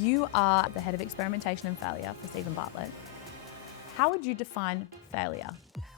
You are the head of experimentation and failure for Stephen Bartlett. How would you define failure?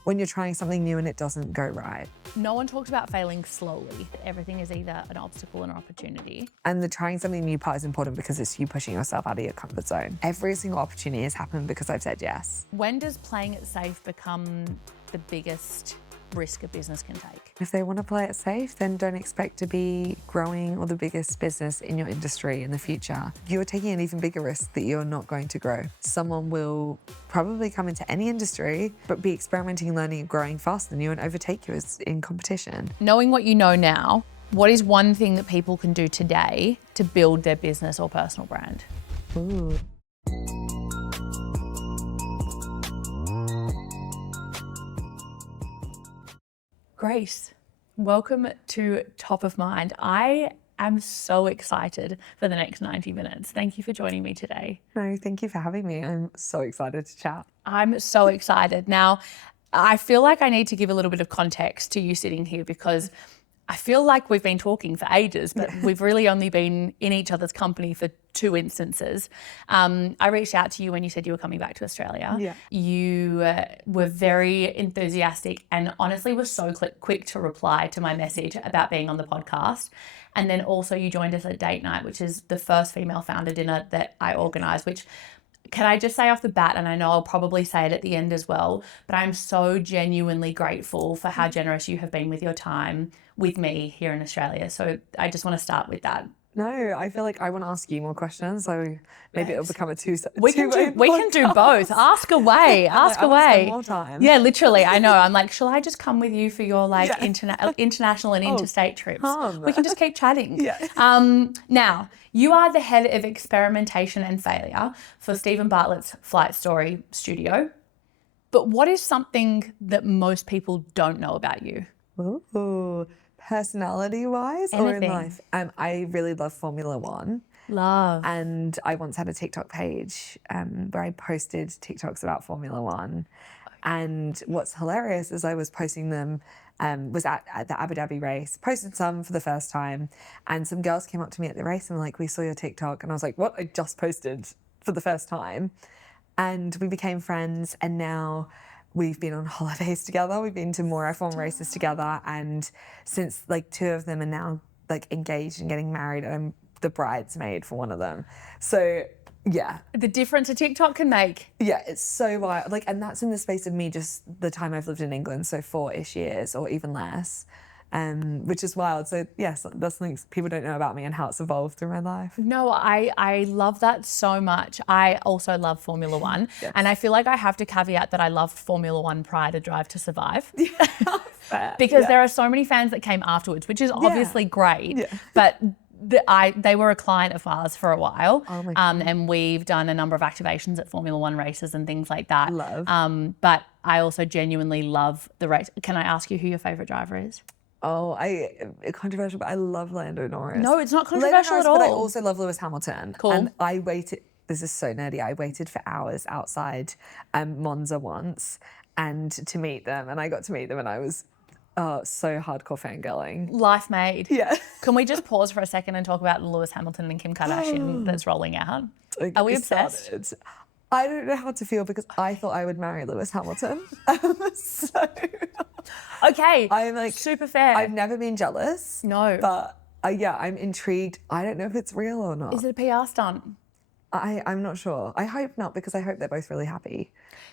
When you're trying something new and it doesn't go right. No one talks about failing slowly. Everything is either an obstacle or an opportunity. And the trying something new part is important because it's you pushing yourself out of your comfort zone. Every single opportunity has happened because I've said yes. When does playing it safe become the biggest risk a business can take? If they want to play it safe, then don't expect to be growing or the biggest business in your industry in the future. You're taking an even bigger risk that you're not going to grow. Someone will probably come into any industry, but be experimenting, learning, and growing faster than you and overtake you in competition. Knowing what you know now, what is one thing that people can do today to build their business or personal brand? Ooh. Grace, welcome to Top of Mind. I am so excited for the next 90 minutes. Thank you for joining me today. No, thank you for having me. I'm so excited to chat. I'm so excited. Now, I feel like I need to give a little bit of context to you sitting here because I feel like we've been talking for ages, but we've really only been in each other's company for 2 instances. I reached out to you when you said you were coming back to Australia. Yeah. You were very enthusiastic and honestly were so quick to reply to my message about being on the podcast. And then also you joined us at Date Night, which is the first female founder dinner that I organised, which can I just say off the bat, and I know I'll probably say it at the end as well, but I'm so genuinely grateful for how generous you have been with your time with me here in Australia. So I just want to start with that. No, I feel like I want to ask you more questions, so maybe it'll become a We can do both. Ask away. Ask away. More time. Yeah, literally. I know. I'm like, shall I just come with you for your international and interstate trips? We can just keep chatting. Yeah. Now, you are the head of experimentation and failure for Stephen Bartlett's Flight Story studio. But what is something that most people don't know about you? Ooh. Personality-wise or in Anything. life? I really love Formula One. Love. And I once had a TikTok page where I posted TikToks about Formula One. And what's hilarious is I was posting them, was at the Abu Dhabi race, posted some for the first time, and some girls came up to me at the race and were like, we saw your TikTok. And I was like, what? I just posted for the first time. And we became friends, and now we've been on holidays together. We've been to more F1 races together. And since like 2 of them are now like engaged and getting married, I'm the bridesmaid for one of them. So yeah. The difference a TikTok can make. Yeah, it's so wild. Like, and that's in the space of me just the time I've lived in England, so 4-ish years or even less, which is wild. So yes, that's something people don't know about me and how it's evolved through my life. No, I love that so much. I also love Formula One. Yes. And I feel like I have to caveat that I loved Formula One prior to Drive to Survive. Fair. Because Yeah. there are so many fans that came afterwards, which is obviously great. Yeah. But they were a client of ours for a while. Oh my God. And we've done a number of activations at Formula One races and things like that. Love. But I also genuinely love the race. Can I ask you who your favourite driver is? Oh, controversial, but I love Lando Norris. No, it's not Lando controversial Norris, at all. But I also love Lewis Hamilton. Cool. And I waited, this is so nerdy, I waited for hours outside Monza once and to meet them. And I got to meet them and I was so hardcore fangirling. Life made. Yeah. Can we just pause for a second and talk about Lewis Hamilton and Kim Kardashian that's rolling out? Are we obsessed? Started. I don't know how to feel because I thought I would marry Lewis Hamilton. So Okay, I'm like super fair. I've never been jealous. No. But yeah, I'm intrigued. I don't know if it's real or not. Is it a PR stunt? I'm not sure. I hope not because I hope they're both really happy.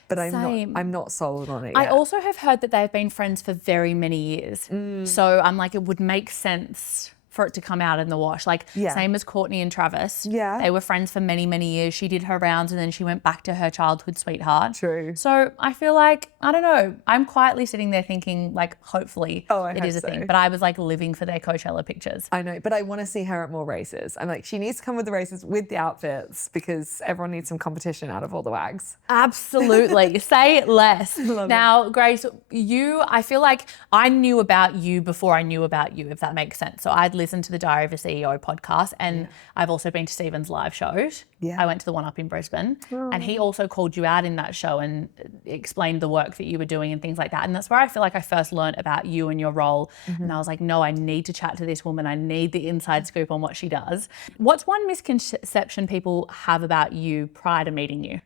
But Same. I'm not sold on it I yet. also have heard that they've been friends for very many years. So I'm like, it would make sense for it to come out in the wash. Like same as Courtney and Travis. Yeah. They were friends for many, many years. She did her rounds and then she went back to her childhood sweetheart. True. So I feel like, I don't know, I'm quietly sitting there thinking like, hopefully it is a thing. But I was like living for their Coachella pictures. I know, but I want to see her at more races. I'm like, she needs to come with the races with the outfits because everyone needs some competition out of all the wags. Absolutely. Say less. Love Grace, I feel like I knew about you before I knew about you, if that makes sense. So I'd listened to the Diary of a CEO podcast, and I've also been to Stephen's live shows. Yeah. I went to the one up in Brisbane, and he also called you out in that show and explained the work that you were doing and things like that. And that's where I feel like I first learned about you and your role. And I was like, no, I need to chat to this woman. I need the inside scoop on what she does. What's one misconception people have about you prior to meeting you?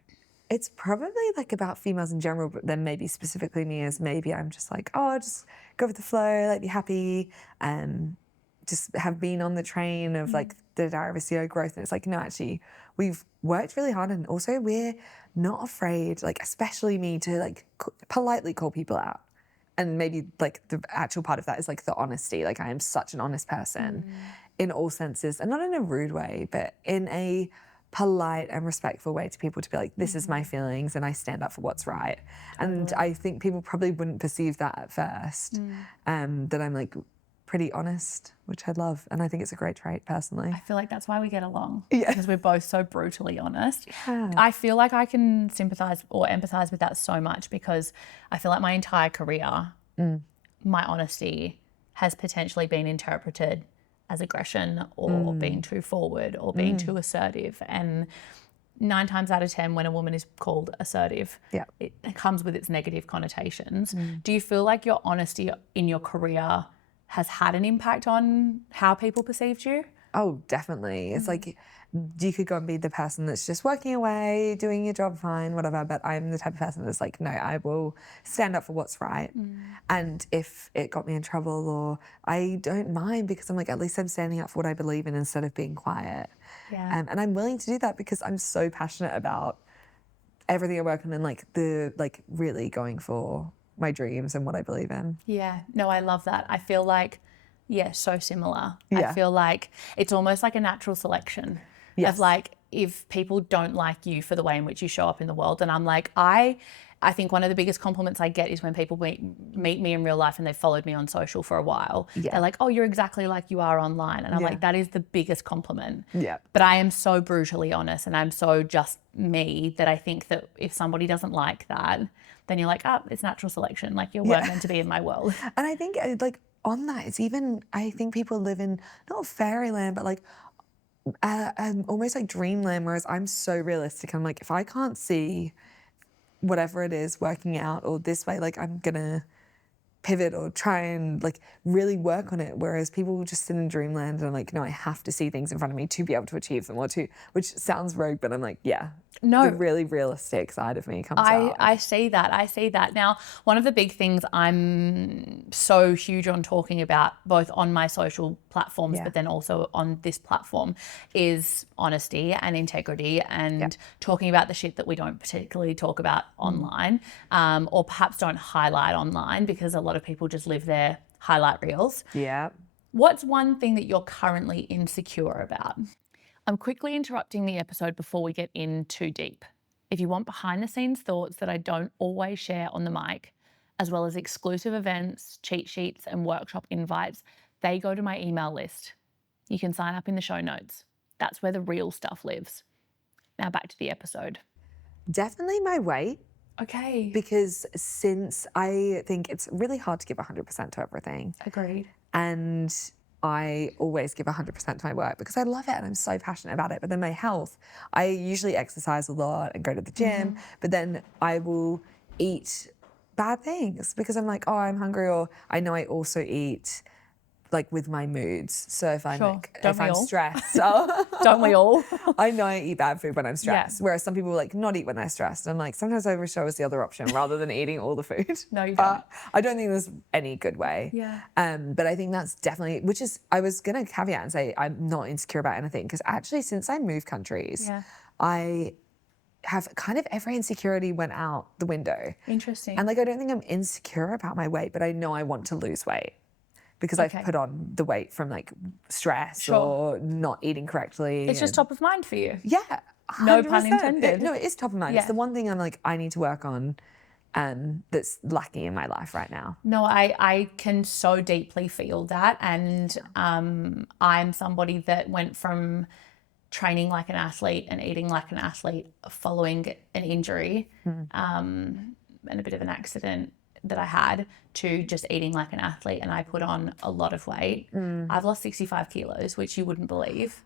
It's probably like about females in general, but then maybe specifically me, as maybe I'm just like, oh, just go with the flow, like be happy, and just have been on the train of like the Diary of a CEO growth. And it's like, no, actually, we've worked really hard, and also we're not afraid, like especially me, to like politely call people out. And maybe like the actual part of that is like the honesty. Like I am such an honest person in all senses, and not in a rude way, but in a polite and respectful way to people, to be like, this is my feelings and I stand up for what's right. And I think people probably wouldn't perceive that at first, that I'm like pretty honest, which I love. And I think it's a great trait personally. I feel like that's why we get along. Yeah. Because we're both so brutally honest. Yeah. I feel like I can sympathise or empathise with that so much, because I feel like my entire career, my honesty has potentially been interpreted as aggression or being too forward or being too assertive. And 9 times out of 10, when a woman is called assertive, it comes with its negative connotations. Do you feel like your honesty in your career has had an impact on how people perceived you? Oh, definitely. It's like you could go and be the person that's just working away, doing your job fine, whatever, but I'm the type of person that's like, no, I will stand up for what's right. And if it got me in trouble, or I don't mind, because I'm like, at least I'm standing up for what I believe in instead of being quiet. And I'm willing to do that because I'm so passionate about everything I work on, and like really going for my dreams and what I believe in. Yeah, no, I love that. I feel like, so similar. Yeah. I feel like it's almost like a natural selection of like, if people don't like you for the way in which you show up in the world. And I'm like, I think one of the biggest compliments I get is when people meet me in real life and they've followed me on social for a while. They're like, oh, you're exactly like you are online. And I'm like, that is the biggest compliment. But I am so brutally honest, and I'm so just me, that I think that if somebody doesn't like that, then you're like, oh, it's natural selection. Like, you weren't meant to be in my world. And I think like on that, it's even, I think people live in not fairyland, but like almost like dreamland, whereas I'm so realistic. I'm like, if I can't see whatever it is working out or this way, like I'm gonna pivot or try and like really work on it. Whereas people will just sit in dreamland and I'm like, no, I have to see things in front of me to be able to achieve them, or to, which sounds rogue, but I'm like, no, the really realistic side of me comes out. I see that. I see that. Now, one of the big things I'm so huge on talking about, both on my social platforms, but then also on this platform, is honesty and integrity, and talking about the shit that we don't particularly talk about online, or perhaps don't highlight online, because a lot of people just live their highlight reels. What's one thing that you're currently insecure about? I'm quickly interrupting the episode before we get in too deep. If you want behind the scenes thoughts that I don't always share on the mic, as well as exclusive events, cheat sheets, and workshop invites, they go to my email list. You can sign up in the show notes. That's where the real stuff lives. Now back to the episode. Definitely my weight. Okay. Because since I think it's really hard to give 100% to everything. Agreed. And I always give 100% to my work because I love it and I'm so passionate about it. But then my health, I usually exercise a lot and go to the gym, but then I will eat bad things because I'm like, oh, I'm hungry, or I know I also eat like with my moods. So if I'm stressed, don't we all? I know I eat bad food when I'm stressed. Whereas some people like not eat when they're stressed. I'm like, sometimes I wish I was the other option rather than eating all the food. No, you don't. I don't think there's any good way. But I think that's definitely, which is, I was gonna caveat and say I'm not insecure about anything, because actually since I moved countries, I have kind of every insecurity went out the window. Interesting. And like, I don't think I'm insecure about my weight, but I know I want to lose weight. Because I've put on the weight from like stress or not eating correctly. It's just top of mind for you. Yeah. 100%. No pun intended. No, it is top of mind. It's the one thing I'm like, I need to work on that's lacking in my life right now. No, I can so deeply feel that. And I'm somebody that went from training like an athlete and eating like an athlete following an injury and a bit of an accident that I had to just eating like an athlete, and I put on a lot of weight. I've lost 65 kilos, which you wouldn't believe.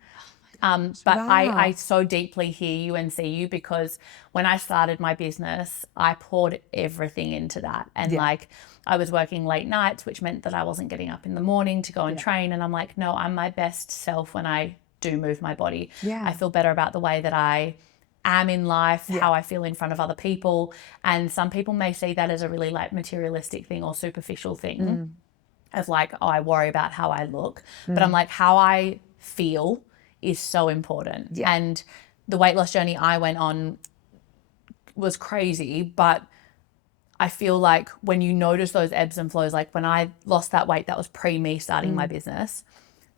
But Wow. I so deeply hear you and see you, because when I started my business, I poured everything into that. And like, I was working late nights, which meant that I wasn't getting up in the morning to go and train. And I'm like, no, I'm my best self when I do move my body. I feel better about the way that I am in life, how I feel in front of other people. And some people may see that as a really like materialistic thing or superficial thing, as like, oh, I worry about how I look. But I'm like, how I feel is so important. And the weight loss journey I went on was crazy, but I feel like when you notice those ebbs and flows, like when I lost that weight, that was pre me starting my business.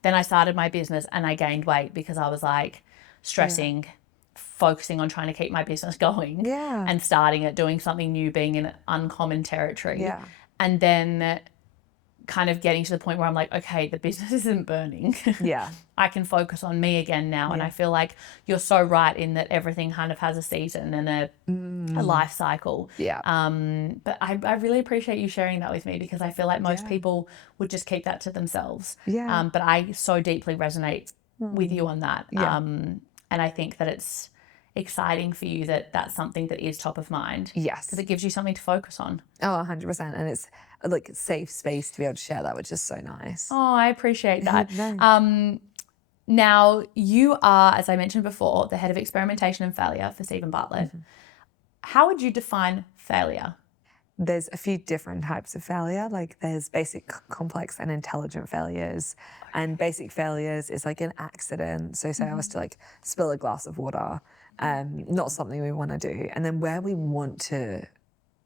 Then I started my business and I gained weight because I was like stressing, focusing on trying to keep my business going and starting it, doing something new, being in uncommon territory. And then kind of getting to the point where I'm like, okay, the business isn't burning. I can focus on me again now. And I feel like you're so right in that everything kind of has a season and a life cycle. But I really appreciate you sharing that with me, because I feel like most people would just keep that to themselves. But I so deeply resonate with you on that. And I think that it's exciting for you that that's something that is top of mind. Because it gives you something to focus on. Oh, 100%. And it's like a safe space to be able to share that, which is so nice. Oh, I appreciate that. Now, you are, as I mentioned before, the head of experimentation and failure for Stephen Bartlett. How would you define failure? There's a few different types of failure. Like there's basic, complex, and intelligent failures. And basic failures is like an accident. So say I was to like spill a glass of water, not something we want to do. And then where we want to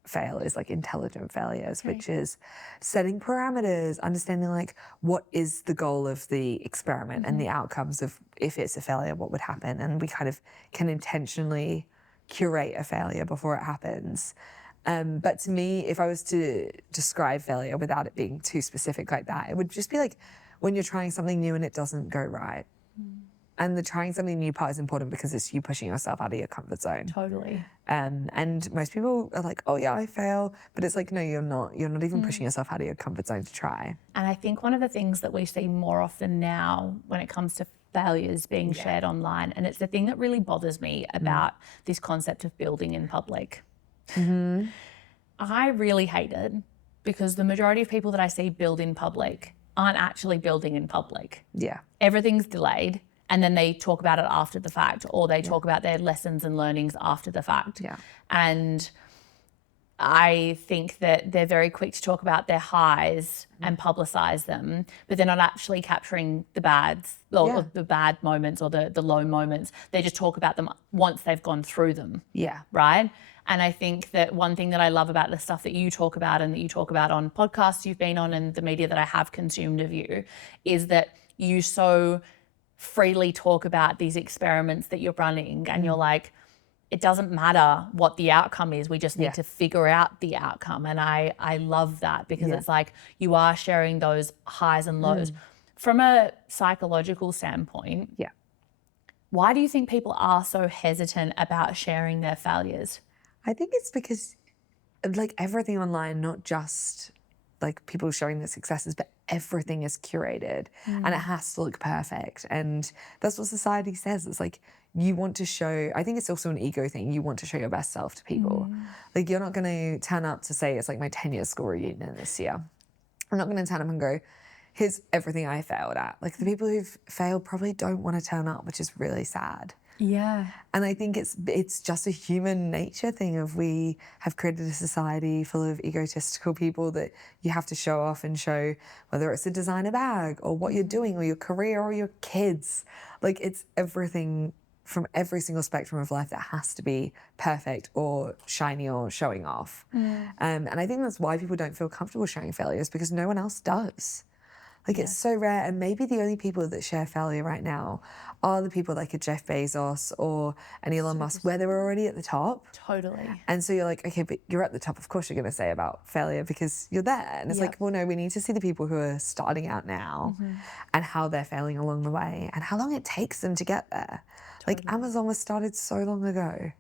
fail is like intelligent failures, which is setting parameters, understanding like what is the goal of the experiment and the outcomes of, if it's a failure, what would happen. And we kind of can intentionally curate a failure before it happens. But to me, if I was to describe failure without it being too specific like that, it would just be like when you're trying something new and it doesn't go right. And the trying something new part is important because it's you pushing yourself out of your comfort zone. Totally. And most people are like, oh yeah, I fail. But it's like, no, you're not. You're not even pushing yourself out of your comfort zone to try. And I think one of the things that we see more often now when it comes to failures being shared online, and it's the thing that really bothers me about this concept of building in public. I really hate it because the majority of people that I see build in public aren't actually building in public. Everything's delayed. And then they talk about it after the fact, or they talk about their lessons and learnings after the fact. And I think that they're very quick to talk about their highs and publicize them, but they're not actually capturing the bads, or the bad moments or the low moments. They just talk about them once they've gone through them. Right? And I think that one thing that I love about the stuff that you talk about and that you talk about on podcasts you've been on and the media that I have consumed of you is that you so freely talk about these experiments that you're running, and you're like, it doesn't matter what the outcome is, we just need to figure out the outcome. And I love that because it's like you are sharing those highs and lows. From a psychological standpoint, why do you think people are so hesitant about sharing their failures? I think it's because like everything online, not just like people showing their successes, but everything is curated and it has to look perfect. And that's what society says. It's like you want to show, I think it's also an ego thing. You want to show your best self to people. Like you're not going to turn up to say it's like my 10-year school reunion this year. I'm not going to turn up and go, here's everything I failed at. Like the people who've failed probably don't want to turn up, which is really sad. And I think it's just a human nature thing of we have created a society full of egotistical people that you have to show off and show, whether it's a designer bag or what you're doing or your career or your kids. Like it's everything from every single spectrum of life that has to be perfect or shiny or showing off. And I think that's why people don't feel comfortable sharing failures, because no one else does. Like it's so rare, and maybe the only people that share failure right now are the people like a Jeff Bezos or an Elon Musk, where they're already at the top. And so you're like, okay, but you're at the top. Of course you're going to say about failure because you're there. And it's like, well, no, we need to see the people who are starting out now and how they're failing along the way and how long it takes them to get there. Like Amazon was started so long ago.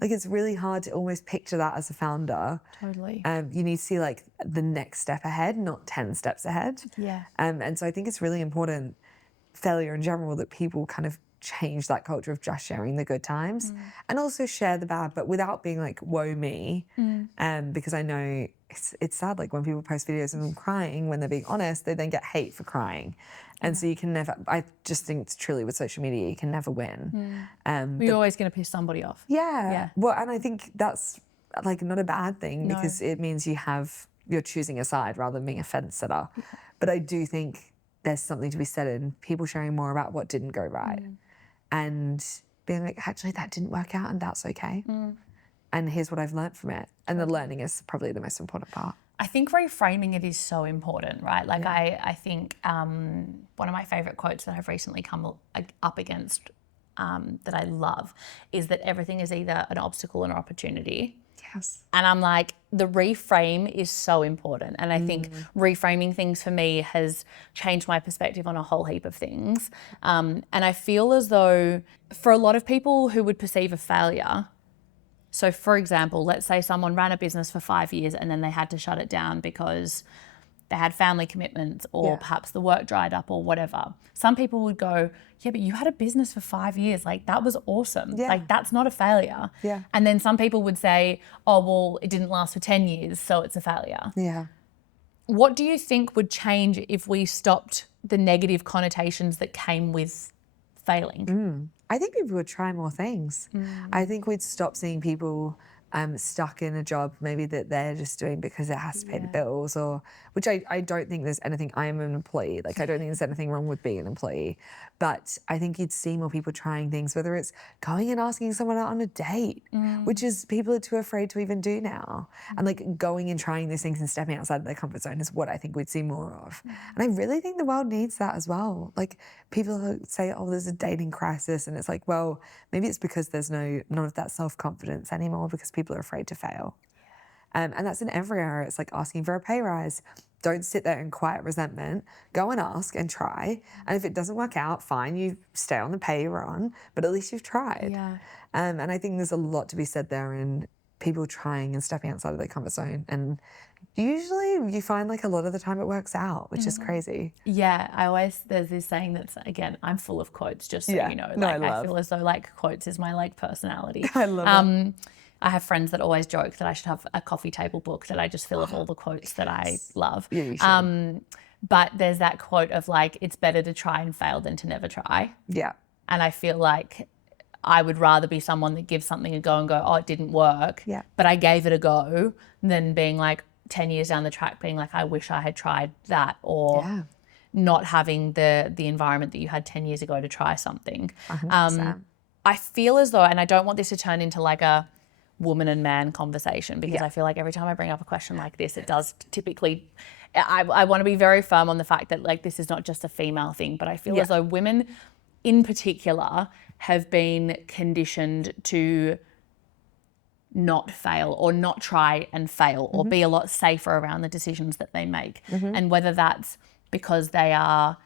Like it's really hard to almost picture that as a founder. Totally. You need to see like the next step ahead, not 10 steps ahead. Yeah. And so I think it's really important, failure in general, that people kind of change that culture of just sharing the good times and also share the bad, but without being like, woe me. Because I know it's sad, like when people post videos of them crying, when they're being honest, they then get hate for crying. And so you can never, I just think it's truly with social media, you can never win. You're always going to piss somebody off. Yeah. Well, and I think that's like not a bad thing because it means you're choosing a side rather than being a fence sitter. But I do think there's something to be said in people sharing more about what didn't go right and being like, actually, that didn't work out and that's okay. And here's what I've learned from it. And the learning is probably the most important part. I think reframing it is so important, right? Like I think one of my favorite quotes that I've recently come up against that I love is that everything is either an obstacle or an opportunity. Yes. And I'm like, the reframe is so important. And I think reframing things for me has changed my perspective on a whole heap of things. And I feel as though for a lot of people who would perceive a failure, so for example, let's say someone ran a business for 5 years and then they had to shut it down because they had family commitments or perhaps the work dried up or whatever. Some people would go, yeah, but you had a business for 5 years. Like that was awesome. Yeah. Like that's not a failure. Yeah. And then some people would say, oh, well, it didn't last for 10 years, so it's a failure. Yeah. What do you think would change if we stopped the negative connotations that came with failing? I think people would try more things. I think we'd stop seeing people stuck in a job maybe that they're just doing because it has to pay the bills, or which I don't think there's anything. I am an employee. Like I don't think there's anything wrong with being an employee, but I think you'd see more people trying things, whether it's going and asking someone out on a date, which is people are too afraid to even do now, and like going and trying these things and stepping outside of their comfort zone is what I think we'd see more of. And I really think the world needs that as well. Like people say, oh, there's a dating crisis, and it's like, well, maybe it's because there's none of that self-confidence anymore because people are afraid to fail. And that's in every area. It's like asking for a pay rise. Don't sit there in quiet resentment. Go and ask and try. And if it doesn't work out, fine, you stay on the pay you're on, but at least you've tried. Yeah. And I think there's a lot to be said there in people trying and stepping outside of their comfort zone. And usually you find like a lot of the time it works out, which is crazy. Yeah, there's this saying that's, again, I'm full of quotes, just so you know. Like I feel as though like quotes is my like personality. I love it. I have friends that always joke that I should have a coffee table book that I just fill of all the quotes that I love. Yeah, you should. But there's that quote of like, it's better to try and fail than to never try. Yeah. And I feel like I would rather be someone that gives something a go and go, oh, it didn't work, but I gave it a go, than being like 10 years down the track being like, I wish I had tried that, or not having the environment that you had 10 years ago to try something. 100%. I feel as though, and I don't want this to turn into like a woman and man conversation, because I feel like every time I bring up a question like this, it does typically, I want to be very firm on the fact that like this is not just a female thing, but I feel as though women in particular have been conditioned to not fail or not try and fail or be a lot safer around the decisions that they make. And whether that's because they are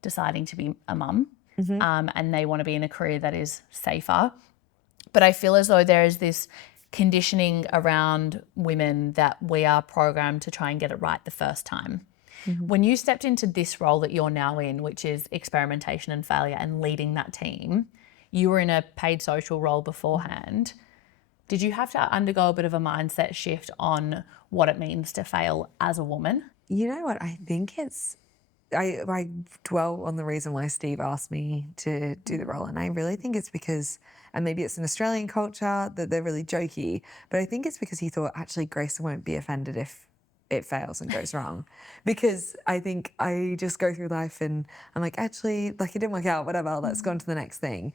deciding to be a mum and they want to be in a career that is safer. But I feel as though there is this conditioning around women that we are programmed to try and get it right the first time. When you stepped into this role that you're now in, which is experimentation and failure and leading that team, you were in a paid social role beforehand. Did you have to undergo a bit of a mindset shift on what it means to fail as a woman? You know what? I think I dwell on the reason why Steve asked me to do the role, and I really think it's because, and maybe it's an Australian culture that they're really jokey, but I think it's because he thought actually Grace won't be offended if it fails and goes wrong. Because I think I just go through life and I'm like, actually, like it didn't work out, whatever, let's go on to the next thing.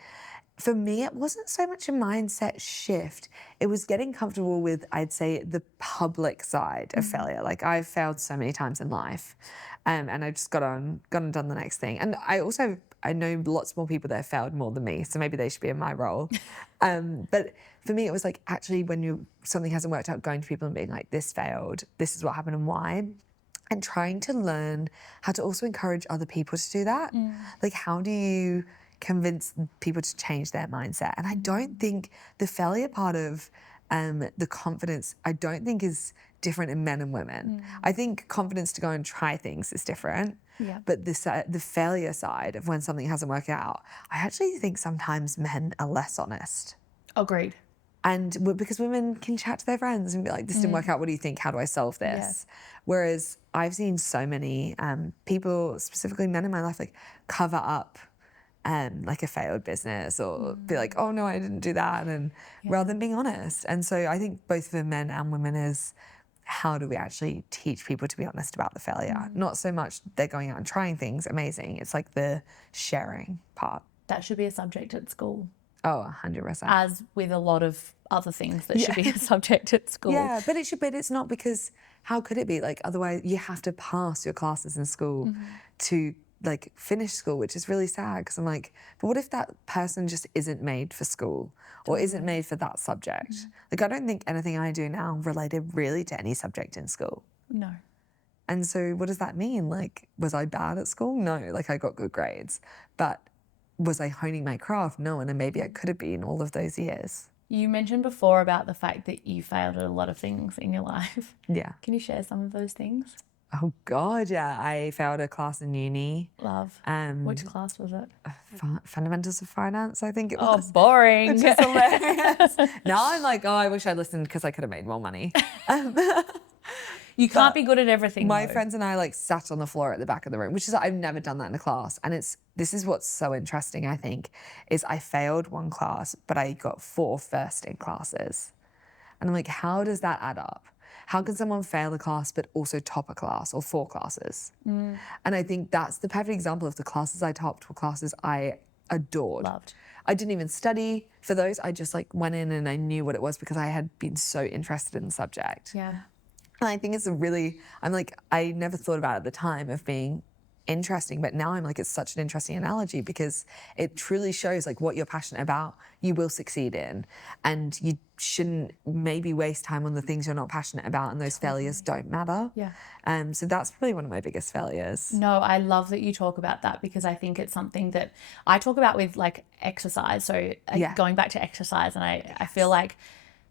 For me, it wasn't so much a mindset shift. It was getting comfortable with, I'd say, the public side of failure. Like I've failed so many times in life, and I just got and done the next thing. And I know lots more people that have failed more than me, so maybe they should be in my role. But for me, it was like actually when something hasn't worked out, going to people and being like, this failed, this is what happened and why. And trying to learn how to also encourage other people to do that. Like how do you convince people to change their mindset. And I don't think the failure part of the confidence, I don't think is different in men and women. I think confidence to go and try things is different. Yeah. But the failure side of when something hasn't worked out, I actually think sometimes men are less honest. Agreed. And because women can chat to their friends and be like, this didn't work out, what do you think? How do I solve this? Yeah. Whereas I've seen so many people, specifically men in my life, like cover up like a failed business or be like, oh no, I didn't do that. And rather than being honest. And so I think both for men and women is, how do we actually teach people to be honest about the failure? Not so much they're going out and trying things, amazing. It's like the sharing part. That should be a subject at school. Oh, 100%. As with a lot of other things that should be a subject at school. Yeah, but it should. But it's not, because how could it be? Like, otherwise you have to pass your classes in school to like finish school, which is really sad, because I'm like, but what if that person just isn't made for school or isn't made for that subject? Like, I don't think anything I do now related really to any subject in school. No. And so what does that mean? Like, was I bad at school? No, like I got good grades. But was I honing my craft? No, and then maybe I could have been all of those years. You mentioned before about the fact that you failed at a lot of things in your life. Yeah. Can you share some of those things? Oh God, yeah. I failed a class in uni. Love. Which class was it? Fundamentals of Finance, I think it was. Oh, boring. Which is hilarious. Now I'm like, oh, I wish I listened because I could have made more money. You can't be good at everything. My friends and I like sat on the floor at the back of the room, which is, I've never done that in a class. And this is what's so interesting, I think, is I failed one class, but I got 4 first in classes. And I'm like, how does that add up? How can someone fail a class but also top a class or 4 classes? And I think that's the perfect example of the classes I topped were classes I adored. Loved. I didn't even study for those. I just like went in and I knew what it was because I had been so interested in the subject. Yeah. And I think it's I'm like, I never thought about it at the time of being interesting, but now I'm like, it's such an interesting analogy because it truly shows like what you're passionate about, you will succeed in, and you shouldn't maybe waste time on the things you're not passionate about, and those failures don't matter. Yeah. So that's probably one of my biggest failures. No, I love that you talk about that because I think it's something that I talk about with like exercise. So going back to exercise, and I feel like,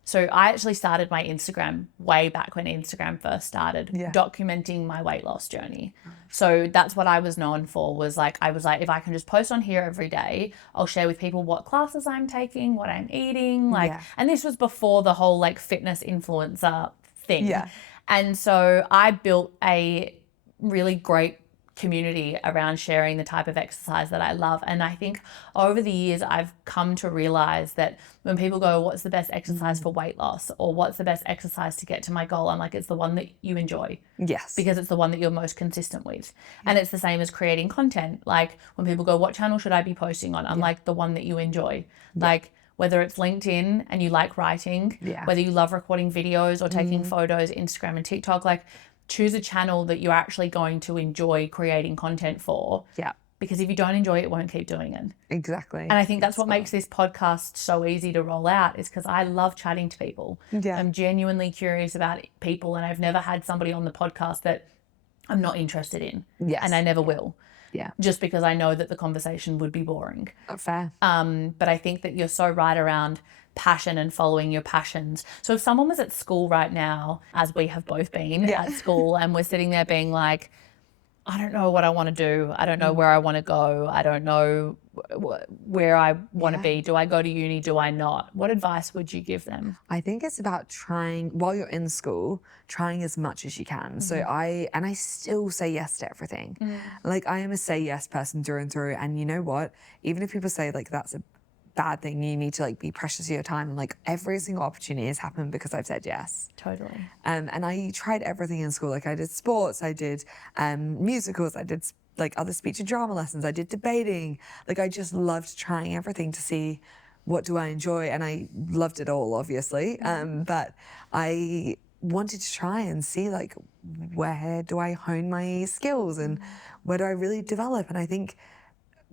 so I actually started my Instagram way back when Instagram first started, documenting my weight loss journey. So that's what I was known for, was like, I was like, if I can just post on here every day, I'll share with people what classes I'm taking, what I'm eating, like, and this was before the whole like fitness influencer thing. Yeah. And so I built a really great community around sharing the type of exercise that I love. And I think over the years, I've come to realize that when people go, what's the best exercise for weight loss, or what's the best exercise to get to my goal? I'm like, it's the one that you enjoy. Yes. Because it's the one that you're most consistent with. And it's the same as creating content. Like when people go, what channel should I be posting on? I'm like, the one that you enjoy. Like whether it's LinkedIn and you like writing, whether you love recording videos or taking photos, Instagram and TikTok, like choose a channel that you're actually going to enjoy creating content for. Yeah. Because if you don't enjoy it, won't keep doing it. Exactly. And I think that's what makes this podcast so easy to roll out, is because I love chatting to people. Yeah. I'm genuinely curious about people, and I've never had somebody on the podcast that I'm not interested in. Yes. And I never will. Yeah. Just because I know that the conversation would be boring. Fair. But I think that you're so right around passion and following your passions. So if someone was at school right now, as we have both been at school, and we're sitting there being like, I don't know what I want to do. I don't know where I want to go. I don't know where I want to be. Do I go to uni? Do I not? What advice would you give them? I think it's about trying, while you're in school, trying as much as you can. So I still say yes to everything. Like, I am a say yes person through and through. And you know what? Even if people say like that's a bad thing, you need to like be precious of your time, and like every single opportunity has happened because I've said yes. Totally. And I tried everything in school. Like I did sports, I did musicals, I did like other speech and drama lessons, I did debating. Like I just loved trying everything to see what do I enjoy, and I loved it all, obviously. But I wanted to try and see like where do I hone my skills and where do I really develop. And I think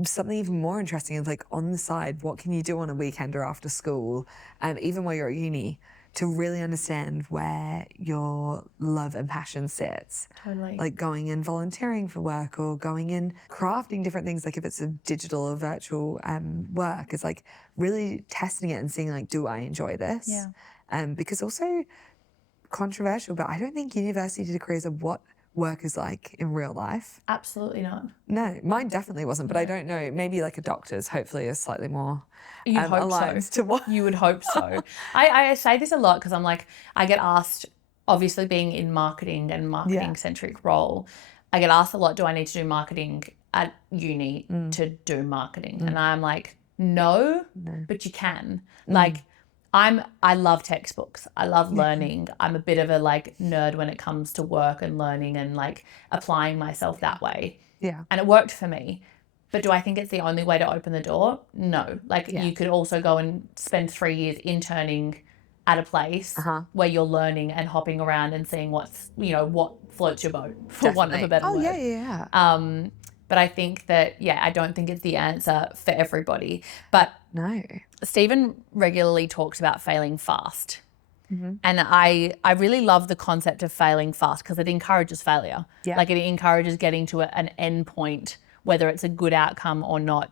something even more interesting is like on the side, what can you do on a weekend or after school, even while you're at uni, to really understand where your love and passion sits. Totally. Like going and volunteering for work or going and crafting different things, like if it's a digital or virtual work, it's like really testing it and seeing like, do I enjoy this? Yeah. Because also controversial, but I don't think university degrees are what work is like in real life. Absolutely not. No, mine definitely wasn't, but I don't know. Maybe like a doctor's hopefully is slightly more You'd hope aligned so. to what. You would hope so. I say this a lot because I'm like, I get asked, obviously being in marketing and marketing-centric role, I get asked a lot, do I need to do marketing at uni to do marketing? And I'm like, no, but you can. Like, I love textbooks. I love learning. I'm a bit of a like nerd when it comes to work and learning and like applying myself that way. Yeah. And it worked for me. But do I think it's the only way to open the door? No. Like you could also go and spend 3 years interning at a place where you're learning and hopping around and seeing what's, you know, what floats your boat, for want of a better word. Yeah. But I think that, I don't think it's the answer for everybody. But No. Stephen regularly talks about failing fast. And I really love the concept of failing fast because it encourages failure. Yeah. Like it encourages getting to an end point, whether it's a good outcome or not,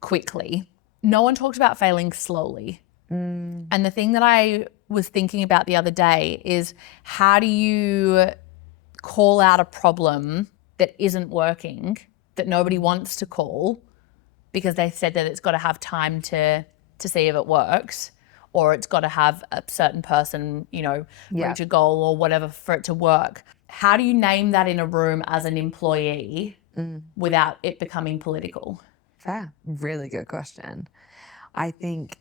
quickly. No one talks about failing slowly. And the thing that I was thinking about the other day is how do you call out a problem that isn't working, that nobody wants to call because they said that it's got to have time to see if it works, or it's got to have a certain person, you know, reach a goal or whatever for it to work. How do you name that in a room as an employee without it becoming political? Fair. Really good question. I think,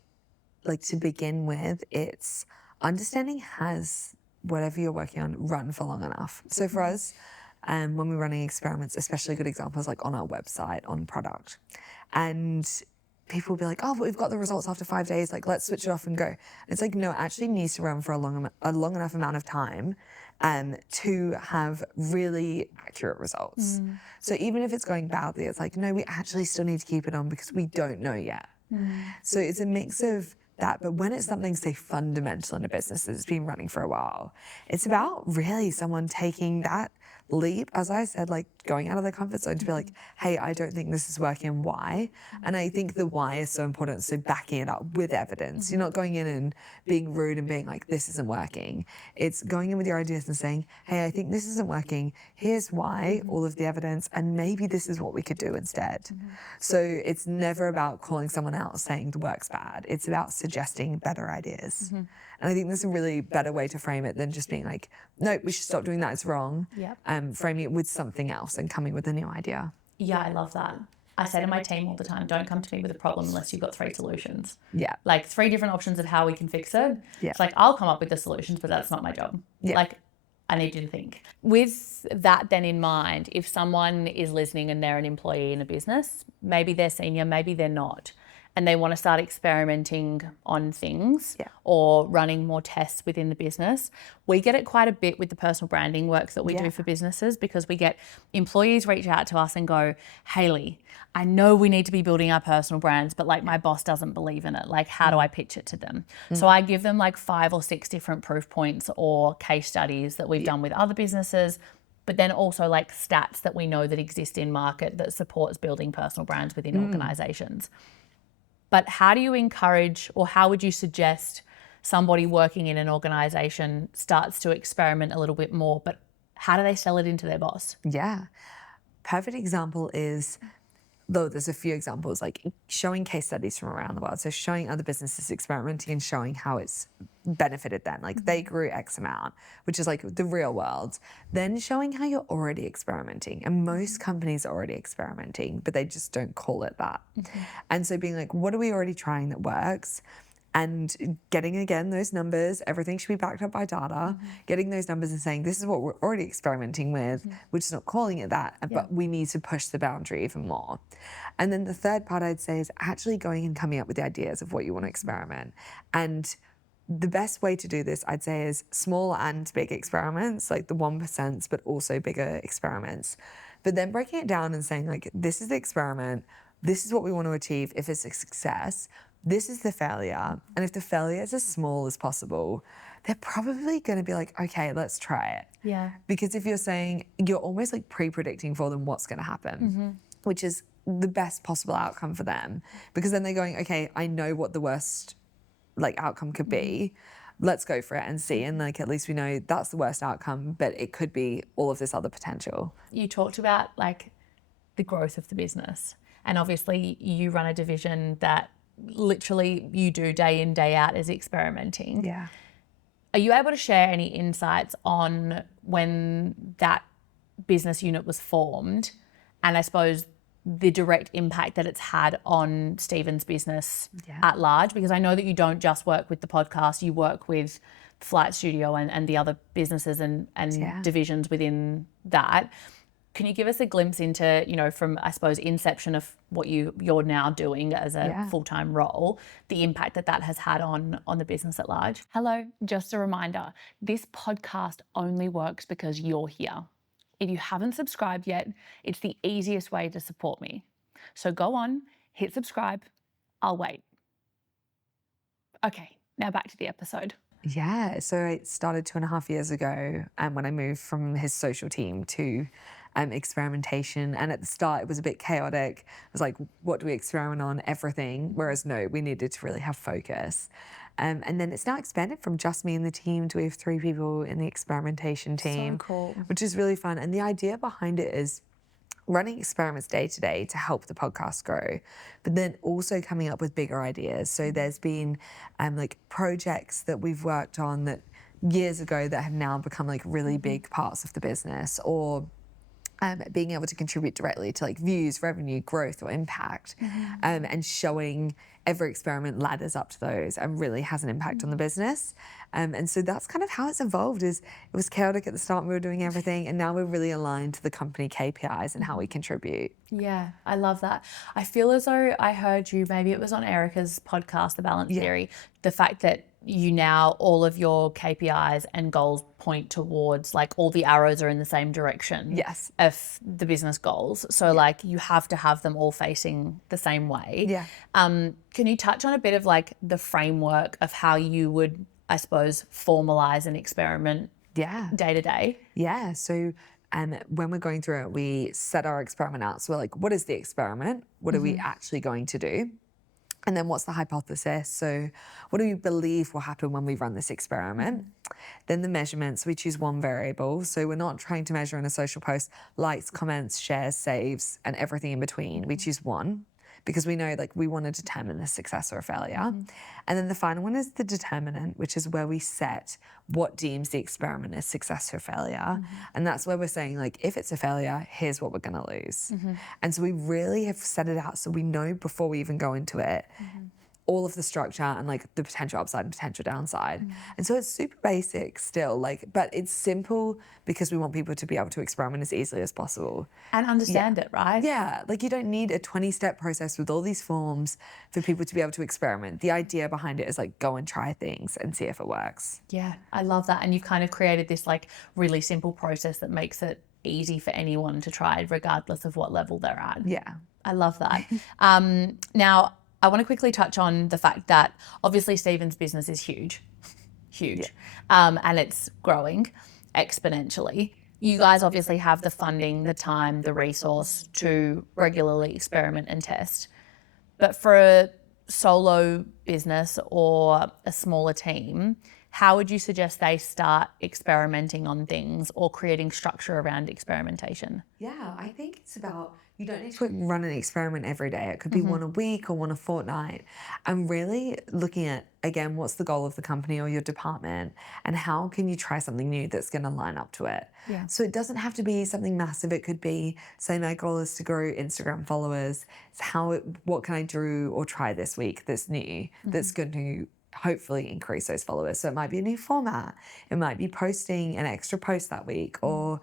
like, to begin with, it's understanding has whatever you're working on run for long enough. So for us, when we're running experiments, especially good examples like on our website, on product, and people will be like, oh, but we've got the results after 5 days, like let's switch it off and go. And it's like, no, it actually needs to run for a long enough amount of time to have really accurate results. So even if it's going badly, it's like, no, we actually still need to keep it on because we don't know yet. So it's a mix of that, but when it's something, say, fundamental in a business that's been running for a while, it's about really someone taking that leap, as I said, like going out of their comfort zone to be like, hey, I don't think this is working, why? And I think the why is so important, so backing it up with evidence. You're not going in and being rude and being like, this isn't working. It's going in with your ideas and saying, hey, I think this isn't working, here's why, all of the evidence, and maybe this is what we could do instead. So it's never about calling someone out saying the work's bad. It's about suggesting better ideas. And I think there's a really better way to frame it than just being like, no, we should stop doing that, it's wrong. Framing it with something else and coming with a new idea. Yeah, I love that. I say to my team all the time, don't come to me with a problem unless you've got 3 solutions. Yeah. Like 3 different options of how we can fix it. Yeah. It's like, I'll come up with the solutions, but that's not my job. Yeah. Like, I need you to think. With that then in mind, if someone is listening and they're an employee in a business, maybe they're senior, maybe they're not, and they want to start experimenting on things or running more tests within the business, we get it quite a bit with the personal branding work that we do for businesses, because we get employees reach out to us and go, Hayley, I know we need to be building our personal brands, but like my boss doesn't believe in it. Like, how do I pitch it to them? So I give them like 5 or 6 different proof points or case studies that we've done with other businesses, but then also like stats that we know that exist in market that supports building personal brands within organizations. But how do you encourage, or how would you suggest somebody working in an organization starts to experiment a little bit more, but how do they sell it into their boss? Yeah. Perfect example is, though there's a few examples, like showing case studies from around the world. So showing other businesses experimenting and showing how it's benefited them. Like they grew X amount, which is like the real world. Then showing how you're already experimenting. And most companies are already experimenting, but they just don't call it that. And so being like, what are we already trying that works? And getting, again, those numbers, everything should be backed up by data, getting those numbers and saying, this is what we're already experimenting with, we're just not calling it that, but we need to push the boundary even more. And then the third part I'd say is actually going and coming up with the ideas of what you want to experiment. And the best way to do this, I'd say, is small and big experiments, like the 1%, but also bigger experiments. But then breaking it down and saying, like, this is the experiment, this is what we want to achieve. If it's a success, this is the failure. And if the failure is as small as possible, they're probably going to be like, okay, let's try it. Yeah. Because if you're saying, you're almost like pre-predicting for them what's going to happen, which is the best possible outcome for them. Because then they're going, okay, I know what the worst like outcome could be. Let's go for it and see. And like, at least we know that's the worst outcome, but it could be all of this other potential. You talked about like the growth of the business. And obviously you run a division that literally you do day in, day out is experimenting. Yeah. Are you able to share any insights on when that business unit was formed and I suppose the direct impact that it's had on Stephen's business at large? Because I know that you don't just work with the podcast, you work with Flight Studio and the other businesses and divisions within that. Can you give us a glimpse into, you know, from, I suppose, inception of what you're now doing as a full-time role, the impact that has had on the business at large? Hello, just a reminder, this podcast only works because you're here. If you haven't subscribed yet, it's the easiest way to support me. So go on, hit subscribe. I'll wait. Okay, now back to the episode. Yeah, so it started 2.5 years ago when I moved from his social team to Experimentation. And at the start, it was a bit chaotic. It was like, what do we experiment on? Everything. Whereas no, we needed to really have focus. And then it's now expanded from just me and the team to we have 3 people in the Experimentation team. So cool. Which is really fun. And the idea behind it is running experiments day to day to help the podcast grow, but then also coming up with bigger ideas. So there's been like projects that we've worked on that years ago that have now become like really big parts of the business, or being able to contribute directly to like views, revenue, growth, or impact, and showing every experiment ladders up to those and really has an impact on the business. And so that's kind of how it's evolved. Is it was chaotic at the start, we were doing everything, and now we're really aligned to the company KPIs and how we contribute. Yeah, I love that. I feel as though I heard you, maybe it was on Erica's podcast, The Balance Theory, the fact that you now, all of your KPIs and goals point towards, like, all the arrows are in the same direction of the business goals. So like you have to have them all facing the same way. Yeah. Can you touch on a bit of like the framework of how you would, I suppose, formalize an experiment day to day? Yeah. So when we're going through it, we set our experiment out. So we're like, what is the experiment? What are we actually going to do? And then what's the hypothesis? So what do we believe will happen when we run this experiment? Then the measurements, we choose one variable. So we're not trying to measure in a social post likes, comments, shares, saves, and everything in between. We choose one because we know like we want to determine the success or a failure. And then the final one is the determinant, which is where we set what deems the experiment as success or failure. And that's where we're saying like, if it's a failure, here's what we're going to lose. And so we really have set it out so we know before we even go into it all of the structure and like the potential upside and potential downside. And so it's super basic still, like, but it's simple because we want people to be able to experiment as easily as possible. And understand it, right? Yeah, like you don't need a 20-step process with all these forms for people to be able to experiment. The idea behind it is like, go and try things and see if it works. Yeah, I love that. And you've kind of created this like really simple process that makes it easy for anyone to try regardless of what level they're at. Yeah. I love that. Now, I want to quickly touch on the fact that obviously Stephen's business is huge, and it's growing exponentially. You guys obviously have the funding, the time, the resource to regularly experiment and test. But for a solo business or a smaller team, how would you suggest they start experimenting on things or creating structure around experimentation? Yeah, I think it's about, you don't need to run an experiment every day. It could be one a week or one a fortnight. And really looking at, again, what's the goal of the company or your department and how can you try something new that's going to line up to it? Yeah. So it doesn't have to be something massive. It could be, say my goal is to grow Instagram followers. It's what can I do or try this week that's new, that's going to hopefully increase those followers. So it might be a new format. It might be posting an extra post that week, or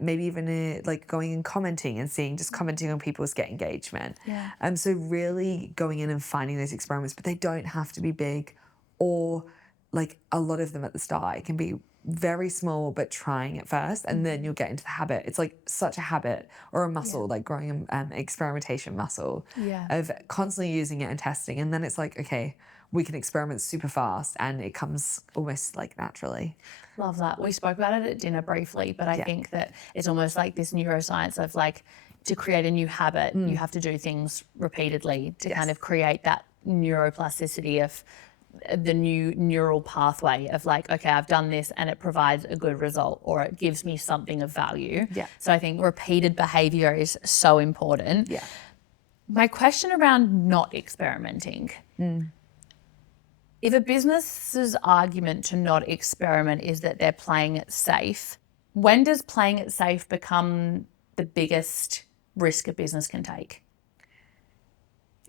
maybe even like going and commenting and commenting on people's get engagement. Yeah. So really going in and finding those experiments, but they don't have to be big or like a lot of them at the start, it can be very small but trying at first, and then you'll get into the habit. It's like such a habit or a muscle, like growing experimentation muscle of constantly using it and testing, and then it's like, okay, we can experiment super fast and it comes almost like naturally. Love that. We spoke about it at dinner briefly, but I think that it's almost like this neuroscience of like, to create a new habit, you have to do things repeatedly to kind of create that neuroplasticity of the new neural pathway of like, okay, I've done this and it provides a good result, or it gives me something of value. So I think repeated behavior is so important. My question around not experimenting. If a business's argument to not experiment is that they're playing it safe, when does playing it safe become the biggest risk a business can take?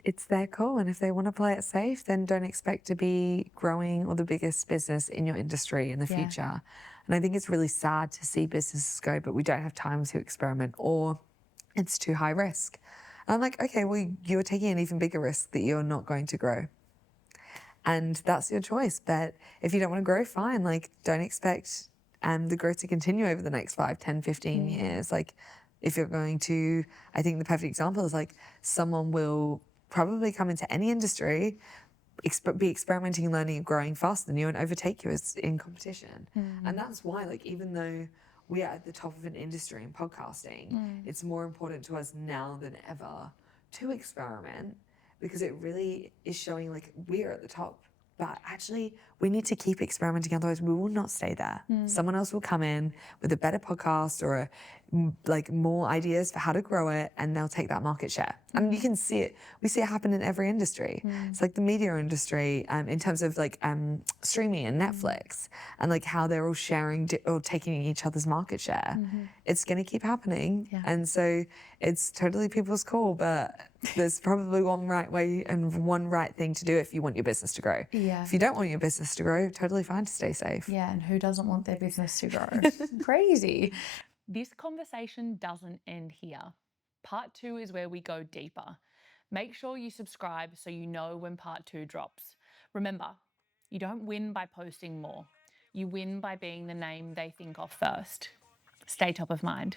It's their call, and if they want to play it safe, then don't expect to be growing or the biggest business in your industry in the future. And I think it's really sad to see businesses go, but we don't have time to experiment, or it's too high risk. And I'm like, okay, well, you're taking an even bigger risk that you're not going to grow. And that's your choice. But if you don't want to grow, fine. Like, don't expect the growth to continue over the next 5, 10, 15 years. Like, if you're going to, I think the perfect example is like someone will probably come into any industry, be experimenting, learning, and growing faster than you and overtake you as in competition. And that's why, like, even though we are at the top of an industry in podcasting, it's more important to us now than ever to experiment, because it really is showing like we're at the top. But actually, we need to keep experimenting, otherwise we will not stay there. Someone else will come in with a better podcast or like more ideas for how to grow it, and they'll take that market share. And you can see it. We see it happen in every industry. It's like the media industry, in terms of like streaming and Netflix, and like how they're all sharing or taking each other's market share. It's going to keep happening. And so it's totally people's call, but there's probably one right way and one right thing to do if you want your business to grow. If you don't want your business to grow, totally fine to stay safe. And who doesn't want their business to grow? Crazy. This conversation doesn't end here. Part 2 is where we go deeper. Make sure you subscribe so you know when part 2 drops. Remember, you don't win by posting more. You win by being the name they think of first. Stay top of mind.